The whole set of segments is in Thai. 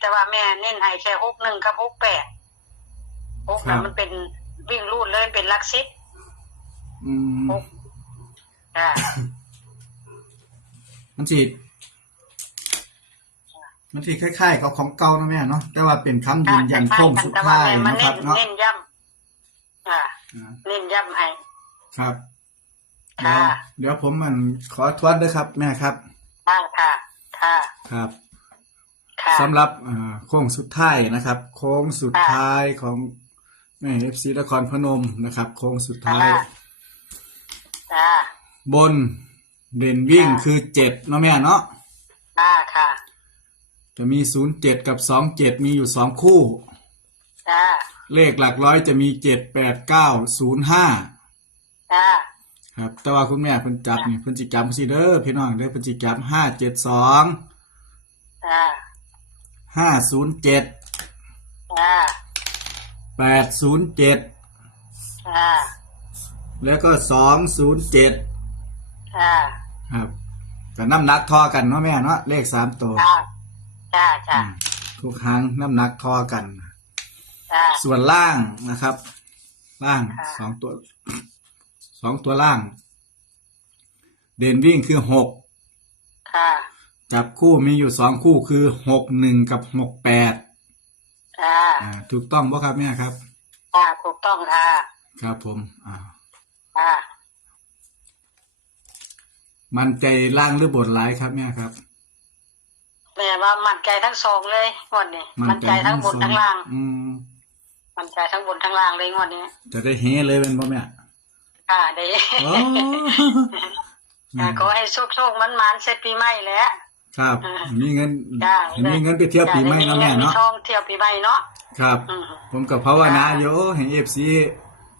แต่ว่าแม่เน้นให้แค่หกหนึ่งกับหกแปดหกครันั้นบมันเป็นวิ่งรูดเลยเป็นหลักซิปอืมจ้ามันสิมันสิคล้ายๆกับของเก่านะแม่เนาะแต่ว่าเป็นคำยืนยันโค้งสุดแต่ว่าท้ายแม่มันนะคเน้รับนเนาะเน้นย้ำอ่าอ่าเน้นย้ำให้ครับค่ะเดี๋ยวผมมันขอทวนด้วยครับ แม่ครับค่ะค่ะค่ะครับค่ะ สำหรับอ่าโค้งสุดท้ายนะครับ โค้งสุดค่ะท้ายของแม่เอฟซีนครพนมนะครับ โค้งสุดท้ายค่ะจ้าบนเด่นวิ่งค่ะคือเจ็ดเนาะแม่เนาะค่ะค่ะ จะมีศูนย์เจ็ดกับสองเจ็ดมีอยู่สองคู่จ้าเลขหลักร้อยจะมีเจ็ดแปดเก้าศูนย์ห้าจ้าครับ แต่ว่าคุณแม่เพิ่นจับนี่เพิ่นจิจับสิเด้อพี่น้องเด้อเพิ่นจิจับห้าเจ็ดสองจ้า ห้าศูนย์เจ็ดจ้าแปดศูนย์เจ็ดจ้าแล้วก็สองศูนย์เจ็ดจ้าครับแต่น้ำหนักทอกันเนาะแม่เนาะเลขสามตัวจ้าจ้าจ้าทุกครั้งน้ำหนักทอกัน จ้าส่วนล่างนะครับ ล่างค่ะสองตัวสองตัวล่าง เด่นวิ่งคือหกค่ะ จับคู่มีอยู่สองคู่คือหกหนึ่งกับหกแปดจ้าอ่า ถูกต้องป่ะครับแม่ครับจ้าถูกต้องค่ะ ครับผม อ่าจ้ามันใจล่างหรือบทร้ายครับแม่ครับ แม่ว่ามั่นใจทั้งสองเลยงวดนี้มั่นใจทั้งบนสอทั้งล่าง อืมมั่นใจทั้งบนทั้งล่างเลยงวดนี้ จะได้เฮเลยเป็นป่ะแม่ค่ะเด้โอ้อ่าขอให้โชคโชคมันมันๆเสร็จปีใหม่แล้ว ครับมีเงินจ้ามีเงินไปเที่ยวปีใหม่จ้าเนาะแม่ได้มีเนาะทองเที่ยวปีใหม่เนาะครับอืมผมกับภาวนาอยู่ให้เอฟซี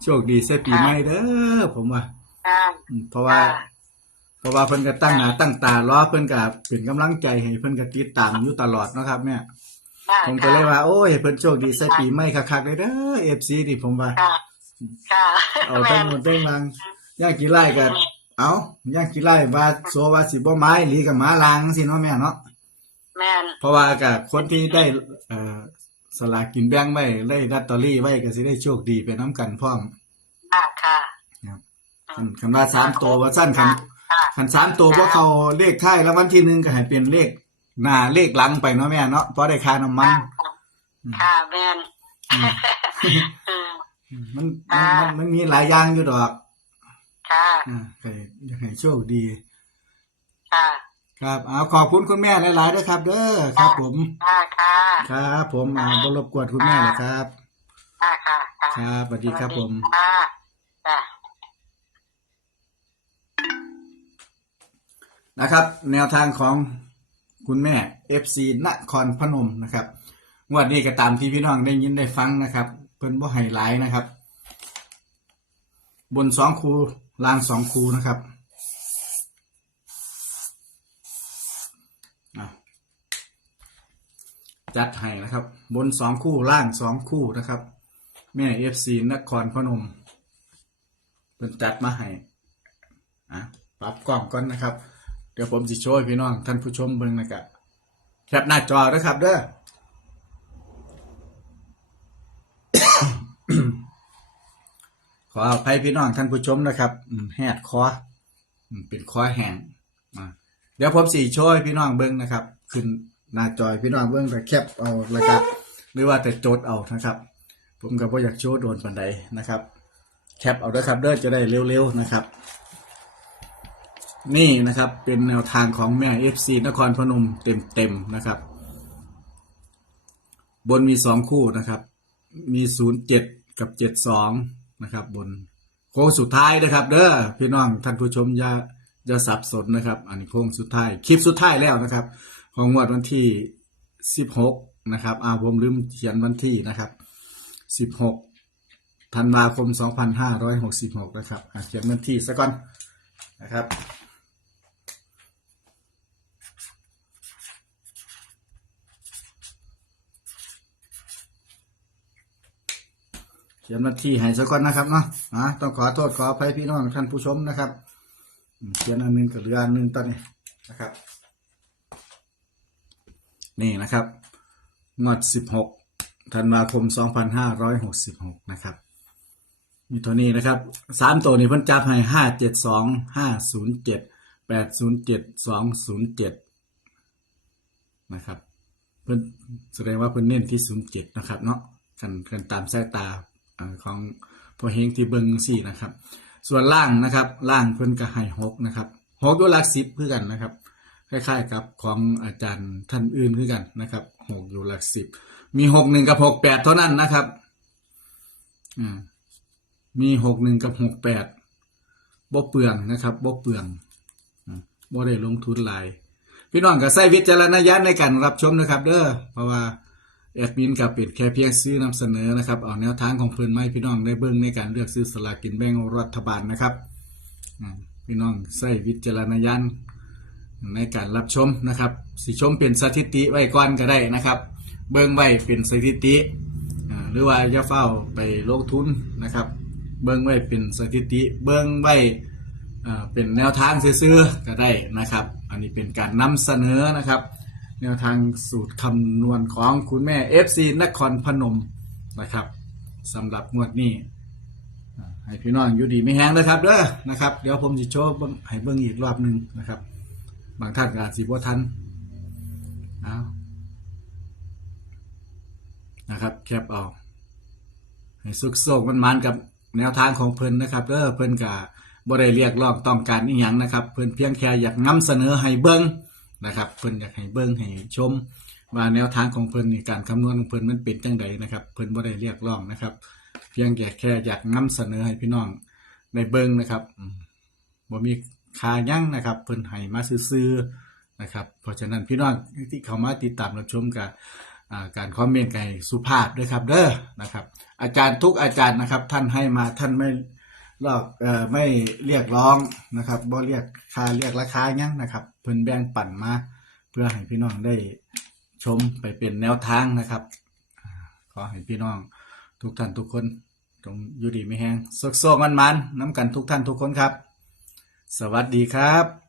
โชคดีเสียปีใหม่เด้อผมว่าค่ะอืมเพราะว่าค่ะเพราะว่าเพิ่นก็ตั้งหน้าตั้งตารอเพิ่นก็เป็นกำลังใจให้เพิ่นก็ติดตามอยู่ตลอดเนาะครับแม่ค่ะผมก็เลยว่าโอ้ยให้เพิ่นโชคดีเสียปีใหม่คักๆเลยเด้อเอฟซีนี่ผมว่าค่ะค่ะเอาแม่ทั้งนหมดทั้งมังย่างกี่ไร่กัน เอาย่างกี่ไร่ว่าโซว่าสิบ่ไม้หรือกับหมาลางสิเนาะแม่เนาะแม่นเพราะว่ากับคนที่ได้เอ่อสลากกินแบ่งไว้ได้ลอตเตอรี่ไว้ก็สิได้โชคดีไปน้ำกันพร้อมค่ะค่ะครับคันคันว่าสามตัวว่าสั้นคันค่ะคันสามตัวพวกเขาเลขท้ายแล้ววันที่หนึ่งก็ให้เป็นเลขหน้าเลขหลังไปเนาะแม่เนาะเพราะได้ค่าน้ำมันค่ะค่ะแม่นอืมอืมมันมันอ่ามัมันมันมีหลายอย่างอยู่ดอก ค่ะอ่าก็อยากให้โชคดี ค่ะครับเอาขอบคุณคุณแม่หลายๆด้วยครับ เด้อครับ ผม ค่ะค่ะครับ ผมอ่าบรบกวนคุณแม่นะครับ ค่ะค่ะค่ะครับสวัสดีครับผม ค่ะจ้ะนะครับ แนวทางของคุณแม่ FC นครพนมนะครับงวดนี้ก็ตามที่พี่น้องได้ยินได้ฟังนะครับ เพิ่นบ่ให้หลายนะครับ บนสองคู ล่างสองคูนะครับจัดให้นะครับ บนสองคู่ล่างสองคู่นะครับ แม่ FC นครพนมเพิ่นจัดมาให้อะปรับกล้องก่อนนะครับ เดี๋ยวผมจะโชว์พี่น้อง ท่านผู้ชมเบิ่งนะครับแคปหน้าจอด้วยครับเด้อ ออภัยพี่น้องท่านผู้ชมนะครับแหดคอเป็นคอแห้งเดี๋ยวผมสีโชว์ให้พี่น้องเบิ้งนะครับ ขึ้นหน้าจอยพี่น้องเบิ้งแต่แคปเอาแล้วก็หรือว่าแต่โจดเอานะครับ ผมก็บ่อยากโชว์โดนปันใดนะครับ แคปเอาด้วยครับเด้อจะได้เร็วๆนะครับ นี่นะครับเป็นแนวทางของแม่ FC นครพนมเต็มๆนะครับ บนมีสองคู่นะครับ มีศูนย์เจ็ดกับเจ็ดสอง นะครับ บนโค้งสุดท้ายนะครับ เด้อพี่น้องท่านผู้ชมอย่าอย่าสับสนนะครับ อันนี้โค้งสุดท้ายคลิปสุดท้ายแล้วนะครับ ของงวดวันที่สิบหกนะครับอาผมลืมเขียนวันที่นะครับสิบหกธันวาคมสองพันห้าร้อยหกสิบหกนะครับอะเขียนวันที่ซะก่อนนะครับ เขียนวันที่ให้ซะก่อนนะครับเนาะอะต้องขอโทษขออภัยพี่น้องท่านผู้ชมนะครับเขียนอันหนึงกับเหลืออันหนึงตอนนี้นะครับ นี่นะครับงวด16ธันวาคม2566นะครับมีตัวนี้นะครับสามตัวนี้พิ่นจับให้ห้าเจ็ดสองห้าศูนย์เจ็ดแปดศูนย์เจ็ดสองศูนย์เจ็ดนะครับเพิ่นแสดงว่าเพิ่นเน้นที่ศูนย์เจ็ดนะครับเนาะกันกันตามสายตา ของพอเฮงที่เบิงสี่นะครับ ส่วนล่างนะครับล่างเพิ่นก็ให้หกนะครับหกด้วยหลักสิบเพื่อกันนะครับ คล้ายๆกับของอาจารย์ท่านอื่นคือกันนะครับหกอยู่หลักสิบมีหกหนึ่งกับหกแปดเท่านั้นนะครับมีหกหนึ่งกับหกแปดบ่เปลืองนะครับบ่เปลืองบ่ได้ลงทุนหลาย พี่น้องก็ใช้วิจารณญาณในการรับชมนะครับ เด้อเพราะว่า แอดมินกับเป็นแค่เพียงซื้อนำเสนอนะครับเอาแนวทางของเพิ่อนมาให้พี่น้องได้เบิ่งในการเลือกซื้อสลากกินแบ่งรัฐบาลนะครับพี่น้องใช้วิจารณญาณในการรับชมนะครับสิชมเป็นสถิติไว้ก่อนก็ได้นะครับ เบิ่งไว้เป็นสถิติหรือว่าอย่าเฝ้าไปลงทุนนะครับ เบิ่งไว้เป็นสถิติ เบิ่งไว้อ่าเป็นแนวทางซื้อๆก็ได้นะครับ อันนี้เป็นการนำเสนอนะครับ แนวทางสูตรคำนวณของคุณแม่ FC นครพนมนะครับสำหรับงวดนี้ให้พี่น้องอยู่ดีไม่แห้งนะครับเด้อนะครับ เดี๋ยวผมจะโชว์ให้เบิ่งอีกรอบหนึ่งนะครับ บางท่านก็อาจสิบ่ทันเอานะครับ แคปเอาให้สุกโศกมันมันกับแนวทางของเพิ่นนะครับเด้อเพิ่นก็บ่ได้เรียกร้องต้องการอีหยังนะครับ เพิ่นเพียงแค่อยากนำเสนอให้เบิ่ง นะครับเพิ่นอยากให้เบิ่งให้ชม ว่าแนวทางของเพิ่นนี่การคำนวณของเพิ่นมันเป็นจังใดนะครับ เพิ่นบ่ได้เรียกร้องนะครับ เพียงแค่แค่อยากนำเสนอให้พี่น้องได้เบิ่งนะครับบ่มีค่ายั่งนะครับ เพิ่นให้มาซื่อๆนะครับเพราะฉะนั้นพี่น้องที่เข้ามาติดตามรับชมกับอ่าการคอมเมนต์ไก่สุภาพด้วยครับเด้อนะครับ อาจารย์ทุกอาจารย์นะครับ ท่านให้มาท่านไม่ ลอกเอ่อไม่เรียกร้องนะครับบ่เรียกค่าเรียกราคาหยังนะครับ เพิ่นแบ่งปันมาเพื่อให้พี่น้องได้ชมไปเป็นแนวทางนะครับอ่าขอให้พี่น้องทุกท่านทุกคนจงอยู่ดีไม่แห้งโซกๆมันๆน้ำกันทุกท่านทุกคนครับ สวัสดีครับ